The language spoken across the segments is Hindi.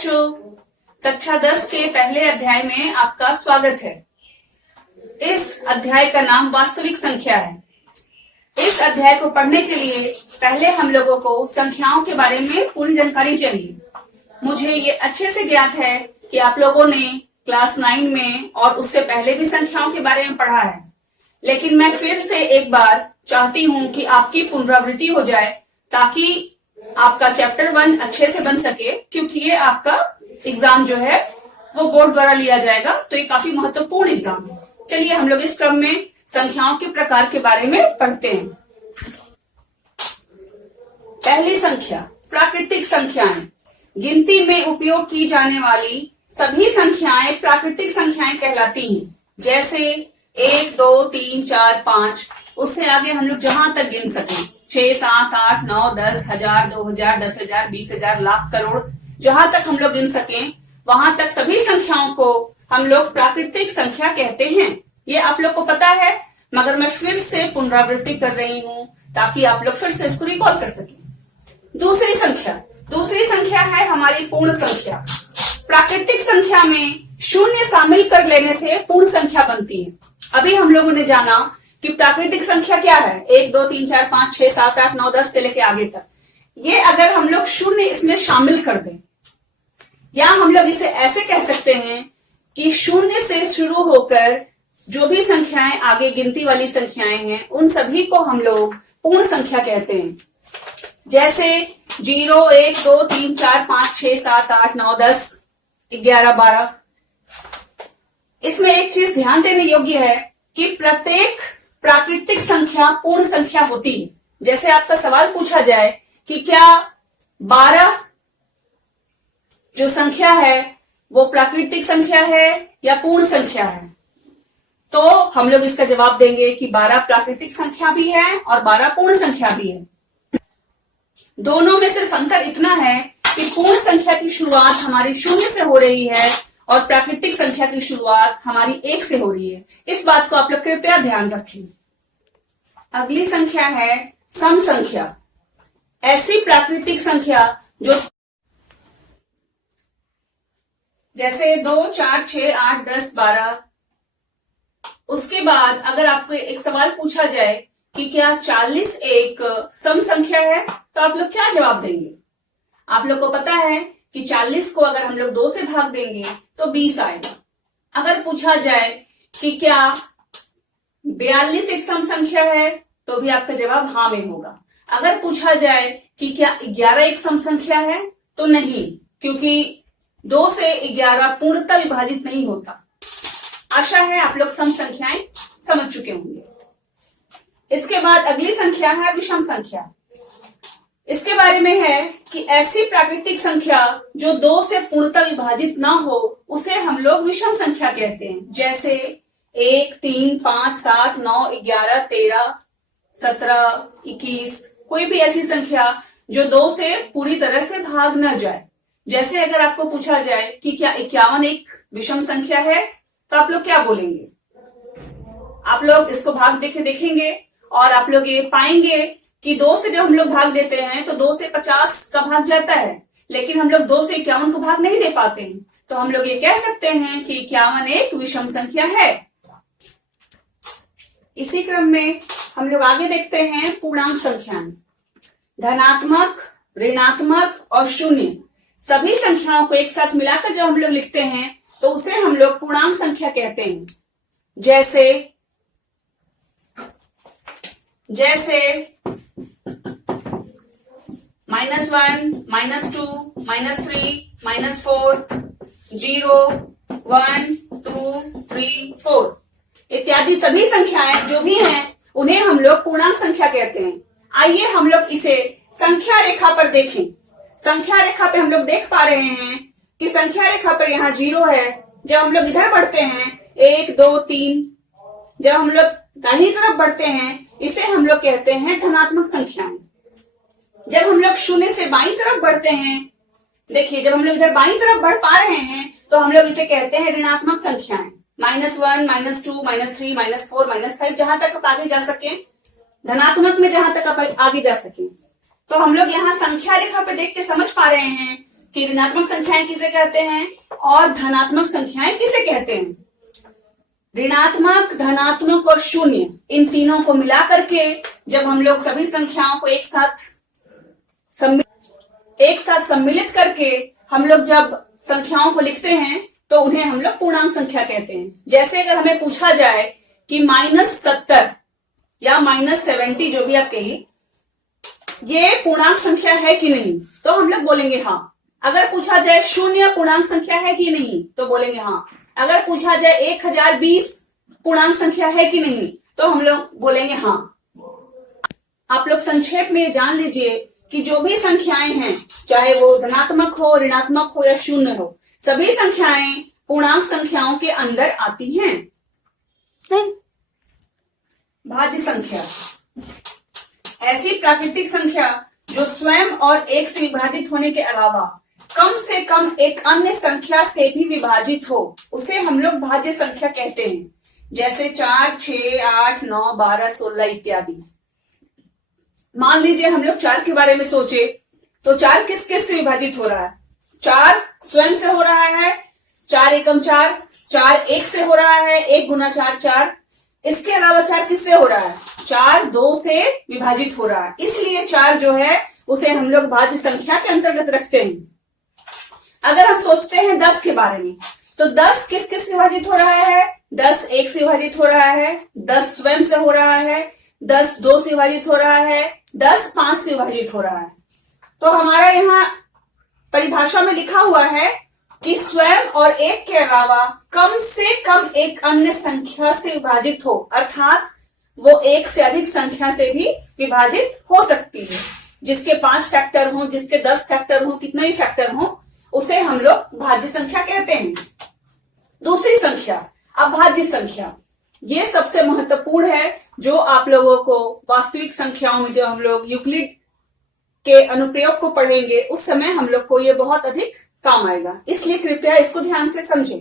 बच्चों, कक्षा 10 के पहले अध्याय में आपका स्वागत है। इस अध्याय का नाम वास्तविक संख्या है। इस अध्याय को पढ़ने के लिए पहले हम लोगों को संख्याओं के बारे में पूरी जानकारी चाहिए। मुझे ये अच्छे से ज्ञात है कि आप लोगों ने क्लास 9 में और उससे पहले भी संख्याओं के बारे में पढ़ा है, लेकिन मैं फिर से एक बार चाहती हूं कि आपकी पुनरावृत्ति हो जाए ताकि आपका चैप्टर 1 अच्छे से बन सके, क्योंकि ये आपका एग्जाम जो है वो बोर्ड द्वारा लिया जाएगा, तो ये काफी महत्वपूर्ण एग्जाम है। चलिए हम लोग इस क्रम में संख्याओं के प्रकार के बारे में पढ़ते हैं। पहली संख्या प्राकृतिक संख्याएं। गिनती में उपयोग की जाने वाली सभी संख्याएं प्राकृतिक संख्याएं कहलाती हैं। जैसे 1, 2, 3, 4, 5, उससे आगे हम लोग जहां तक गिन सकें, 6, 7, 8, 9, 10, 1000, 2000, 10,000, 20,000, लाख, करोड़, जहां तक हम लोग गिन सकें वहां तक सभी संख्याओं को हम लोग प्राकृतिक संख्या कहते हैं। ये आप लोग को पता है, मगर मैं फिर से पुनरावृत्ति कर रही हूं ताकि आप लोग फिर से इसको रिकॉल कर सकें। दूसरी संख्या है हमारी पूर्ण संख्या। प्राकृतिक संख्या में शून्य शामिल कर लेने से पूर्ण संख्या बनती है। अभी हम लोगों ने जाना कि प्राकृतिक संख्या क्या है, 1, 2, 3, 4, 5, 6, 7, 8, 9, 10 से लेके आगे तक। ये अगर हम लोग शून्य इसमें शामिल कर दें, या हम लोग इसे ऐसे कह सकते हैं कि शून्य से शुरू होकर जो भी संख्याएं आगे गिनती वाली संख्याएं हैं उन सभी को हम लोग पूर्ण संख्या कहते हैं। जैसे 0, 1, 2, 3, 4, 5, 6, 7, 8, 9, 10, 11, 12। इसमें एक चीज ध्यान देने योग्य है कि प्रत्येक प्राकृतिक संख्या पूर्ण संख्या होती है। जैसे आपका सवाल पूछा जाए कि क्या 12 जो संख्या है वो प्राकृतिक संख्या है या पूर्ण संख्या है, तो हम लोग इसका जवाब देंगे कि 12 प्राकृतिक संख्या भी है और 12 पूर्ण संख्या भी है। दोनों में सिर्फ अंतर इतना है कि पूर्ण संख्या की शुरुआत हमारी 0 से हो रही है और प्राकृतिक संख्या की शुरुआत हमारी 1 से हो रही है। इस बात को आप लोग कृपया ध्यान रखें। अगली संख्या है सम संख्या। ऐसी प्राकृतिक संख्या जो जैसे 2, 4, 6, 8, 10, 12। उसके बाद अगर आपको एक सवाल पूछा जाए कि क्या 40 एक सम संख्या है, तो आप लोग क्या जवाब देंगे? आप लोग को पता है कि 40 को अगर हम लोग 2 से भाग देंगे तो 20 आएगा। अगर पूछा जाए कि क्या 42 एक सम संख्या है, तो भी आपका जवाब हाँ में होगा। अगर पूछा जाए कि क्या 11 एक सम संख्या है, तो नहीं, क्योंकि 2 से 11 पूर्णतः विभाजित नहीं होता। आशा है आप लोग सम संख्याएं समझ चुके होंगे। इसके बाद अगली संख्या है विषम संख्या। इसके बारे में है कि ऐसी प्राकृतिक संख्या जो 2 से पूर्णतः विभाजित ना हो उसे हम लोग विषम संख्या कहते हैं। जैसे 1, 3, 5, 7, 9, 11, 13, 17, 21, कोई भी ऐसी संख्या जो 2 से पूरी तरह से भाग न जाए। जैसे अगर आपको पूछा जाए कि क्या 51 एक विषम संख्या है, तो आप लोग क्या बोलेंगे? आप लोग इसको भाग देखेंगे और आप लोग ये पाएंगे कि 2 से जब हम लोग भाग देते हैं तो 2 से 50 का भाग जाता है, लेकिन हम लोग 2 से 51 को भाग नहीं दे पाते हैं। तो हम लोग ये कह सकते हैं कि 51 एक विषम संख्या है। इसी क्रम में हम लोग आगे देखते हैं पूर्णांक संख्याएं। धनात्मक, ऋणात्मक और शून्य सभी संख्याओं को एक साथ मिलाकर जब हम लोग लिखते हैं तो उसे हम लोग पूर्णांक संख्या कहते हैं। जैसे -1, -2, -3, -4, 0, 1, 2, 3, 4 इत्यादि सभी संख्याएं जो भी हैं उन्हें हम लोग पूर्णांक संख्या कहते हैं। आइए हम लोग इसे संख्या रेखा पर देखें। संख्या रेखा पे हम लोग देख पा रहे हैं कि संख्या रेखा पर यहाँ 0 है। जब हम लोग इधर बढ़ते हैं 1, 2, 3, जब हम लोग दाहिनी तरफ बढ़ते हैं इसे हम लोग कहते हैं धनात्मक संख्याएं। जब हम लोग 0 से बाईं तरफ बढ़ते हैं, देखिए जब हम लोग इधर बाईं तरफ बढ़ पा रहे हैं तो हम लोग इसे कहते हैं ऋणात्मक संख्याएं। -1, -2, -3, -4, -5 जहां तक आप आगे जा सके, धनात्मक में जहां तक आप आगे जा सके। तो हम लोग यहाँ संख्या रेखा पे देख के समझ पा रहे हैं कि ऋणात्मक संख्याएं किसे कहते हैं और धनात्मक संख्याएं किसे कहते हैं। ऋणात्मक, धनात्मक और शून्य, इन तीनों को मिला करके जब हम लोग सभी संख्याओं को एक साथ सम्मिलित करके हम लोग जब संख्याओं को लिखते हैं तो उन्हें हम लोग पूर्णांक संख्या कहते हैं। जैसे अगर हमें पूछा जाए कि -70 या -70, जो भी आप कहिए, ये पूर्णांक संख्या है कि नहीं, तो हम लोग बोलेंगे हाँ। अगर पूछा जाए 0 पूर्णांक संख्या है कि नहीं, तो बोलेंगे हाँ। अगर पूछा जाए 1020 पूर्णांक संख्या है कि नहीं, तो हम लोग बोलेंगे हाँ। आप लोग संक्षेप में जान लीजिए कि जो भी संख्याएं हैं, चाहे वो धनात्मक हो, ऋणात्मक हो या शून्य हो, सभी संख्याएं पूर्णांक संख्याओं के अंदर आती हैं। नहीं, भाज्य संख्या ऐसी प्राकृतिक संख्या जो स्वयं और एक से विभाजित होने के अलावा कम से कम एक अन्य संख्या से भी विभाजित हो, उसे हम लोग भाज्य संख्या कहते हैं। जैसे 4, 6, 8, 9, 12, 16 इत्यादि। मान लीजिए हम लोग 4 के बारे में सोचे तो 4 किस किस से विभाजित हो रहा है? 4 स्वयं से हो रहा है, 4 एकम 4, 4 1 से हो रहा है, 1 गुना 4 4। इसके अलावा 4 किससे हो रहा है? 4 2 से विभाजित हो रहा है। इसलिए 4 जो है उसे हम लोग भाज्य संख्या के अंतर्गत रखते हैं। अगर हम सोचते हैं 10 के बारे में, तो 10 किस किस से विभाजित हो रहा है? 10 1 से विभाजित हो रहा है, 10 स्वयं से हो रहा है, 10 2 से विभाजित हो रहा है, 10 5 से विभाजित हो रहा है। तो हमारा यहाँ परिभाषा में लिखा हुआ है कि स्वयं और एक के अलावा कम से कम एक अन्य संख्या से विभाजित हो, अर्थात वो एक से अधिक संख्या से भी विभाजित हो सकती है। जिसके 5 फैक्टर हो, जिसके 10 फैक्टर हो, कितने ही फैक्टर हो, उसे हम लोग भाज्य संख्या कहते हैं। दूसरी संख्या अभाज्य संख्या, ये सबसे महत्वपूर्ण है, जो आप लोगों को वास्तविक संख्याओं में जब हम लोग यूक्लिड के अनुप्रयोग को पढ़ेंगे उस समय हम लोग को ये बहुत अधिक काम आएगा। इसलिए कृपया इसको ध्यान से समझें।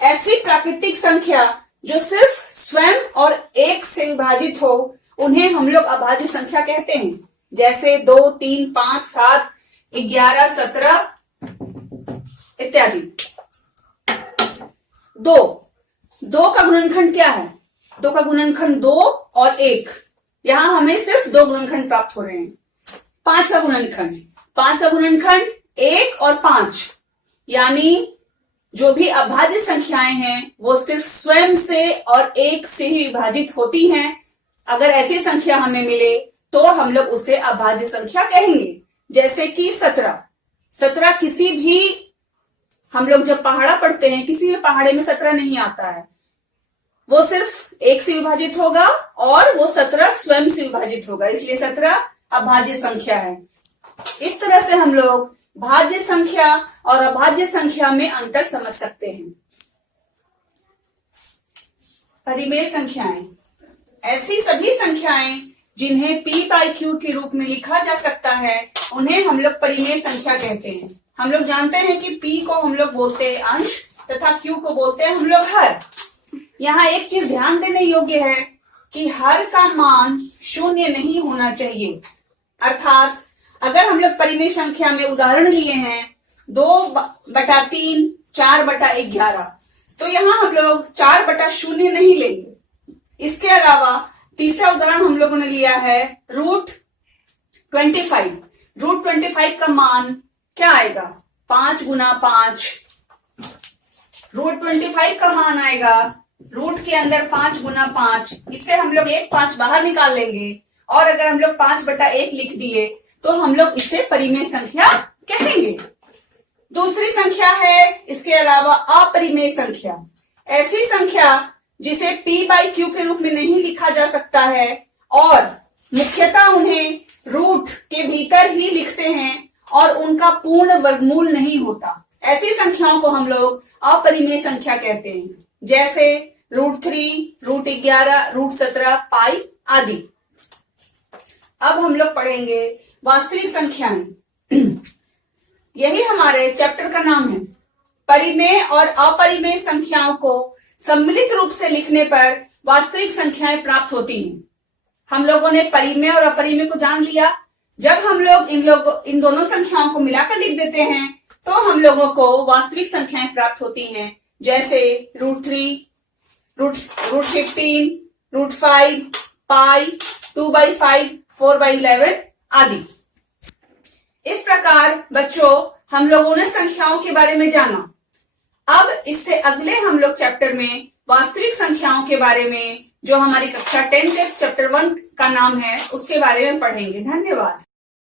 ऐसी प्राकृतिक संख्या जो सिर्फ स्वयं और एक से विभाजित हो, उन्हें हम लोग अभाज्य संख्या कहते हैं। जैसे 2, 3, 5, 7, 11, 17 इत्यादि। 2 का गुणनखंड क्या है? 2 का गुणनखंड 2 और 1। यहां हमें सिर्फ 2 गुणनखंड प्राप्त हो रहे हैं। 5 का गुणनखंड 1 और 5, यानी जो भी अभाज्य संख्याएं हैं वो सिर्फ स्वयं से और एक से ही विभाजित होती हैं। अगर ऐसी संख्या हमें मिले तो हम लोग उसे अभाज्य संख्या कहेंगे। जैसे कि 17 किसी भी, हम लोग जब पहाड़ा पढ़ते हैं, किसी भी पहाड़े में 17 नहीं आता है, वो सिर्फ एक से विभाजित होगा और वो 17 स्वयं से विभाजित होगा, इसलिए 17 अभाज्य संख्या है। इस तरह से हम लोग भाज्य संख्या और अभाज्य संख्या में अंतर समझ सकते हैं। परिमेय संख्याएं ऐसी सभी संख्याएं जिन्हें p/q के रूप में लिखा जा सकता है, उन्हें हम लोग परिमेय संख्या कहते हैं। हम लोग जानते हैं कि p को हम लोग बोलते हैं अंश तथा q को बोलते हैं हम लोग हर। यहाँ एक चीज ध्यान देने योग्य है कि हर का मान 0 नहीं होना चाहिए। अर्थात अगर हम लोग परिमेय संख्या में उदाहरण लिए हैं 2/3, 4/11, तो यहाँ हम लोग 4/0 नहीं लेंगे। इसके अलावा तीसरा उदाहरण हम लोगों ने लिया है √25। √25 का मान क्या आएगा? 5 गुना 5। √25 का मान आएगा रूट के अंदर 5 गुना 5। इससे हम लोग 1 5 बाहर निकाल लेंगे और अगर हम लोग 5/1 लिख दिए तो हम लोग इसे परिमेय संख्या कहेंगे। दूसरी संख्या है इसके अलावा अपरिमेय संख्या। ऐसी संख्या जिसे p/q के रूप में नहीं लिखा जा सकता है और मुख्यतः उन्हें रूट के भीतर ही लिखते हैं और उनका पूर्ण वर्गमूल नहीं होता। ऐसी संख्याओं को हम लोग अपरिमेय संख्या कहते हैं। जैसे √3, √11, √17, पाई आदि। अब हम लोग पढ़ेंगे वास्तविक संख्याएं। यही हमारे चैप्टर का नाम है। परिमेय और अपरिमेय संख्याओं को सम्मिलित रूप से लिखने पर वास्तविक संख्याएं प्राप्त होती हैं। हम लोगों ने परिमेय और अपरिमेय को जान लिया। जब हम लोग इन दोनों संख्याओं को मिलाकर लिख देते हैं तो हम लोगों को वास्तविक संख्याएं प्राप्त होती हैं, जैसे √3, √15, √5, पाई, 2/5, 4/11 आदि। इस प्रकार बच्चों हम लोगों ने संख्याओं के बारे में जाना। अब इससे अगले हम लोग चैप्टर में वास्तविक संख्याओं के बारे में, जो हमारी कक्षा 10 के चैप्टर 1 का नाम है, उसके बारे में पढ़ेंगे। धन्यवाद।